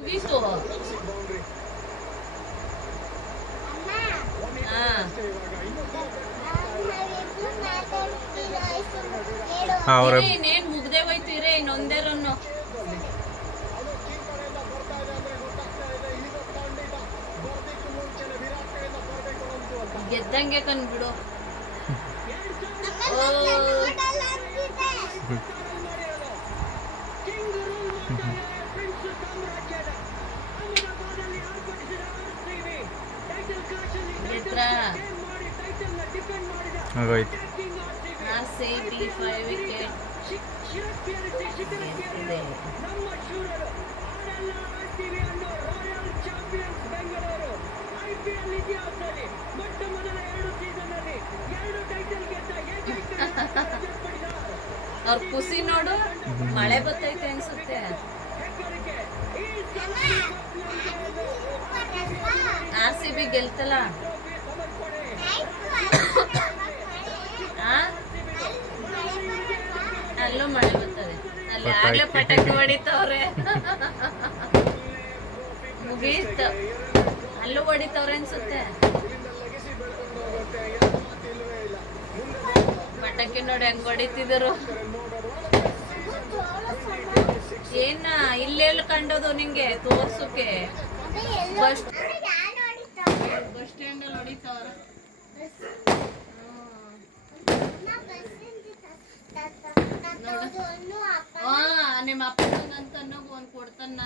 ಮುಗೀತು. ಇನ್ನೇನ್ ಮುಗ್ದೆ ಹೋಯ್ತೀರ ಇನ್ನೊಂದೇ ರನ್ನು. ಗೆದ್ದಂಗೆ ಕಂಡ್ಬಿಡು. ಆಗೋಯ್ತು. RCB 5 ವಿಕೆಟ್ ಅವ್ರ ಖುಷಿ ನೋಡು. ಮಳೆ ಬರ್ತೈತೆ ಅನ್ಸುತ್ತೆ. RCB ಗೆಲ್ತಲ್ಲ. ಅಲ್ಲೂ ಮಳೆ ಬರ್ತದೆ. ಅಲ್ಲಿ ಆಗ್ಲೇ ಪಟಾಕಿ ಹೊಡಿತವ್ರೆ. ಮುಗೀತ. ಅಲ್ಲೂ ಹೊಡಿತವ್ರೆ ಅನ್ಸುತ್ತೆ. ಪಟಾಕಿ ನೋಡಿ ಹೆಂಗ್ ಹೊಡಿತಿದ್ರು. ಏನ ಇಲ್ಲೆಲ್ಲ ಕಂಡೋದು ನಿಂಗೆ ತೋರ್ಸಕ್ಕೆ? ಬಸ್ ಸ್ಟ್ಯಾಂಡ್ ಅಲ್ಲಿ ಹೊಡಿತವ್ರ. ನಿಮ್ಮ ಅಪ್ಪನಂತ ಒಂದ್ ಕೊಡ್ತಾನ.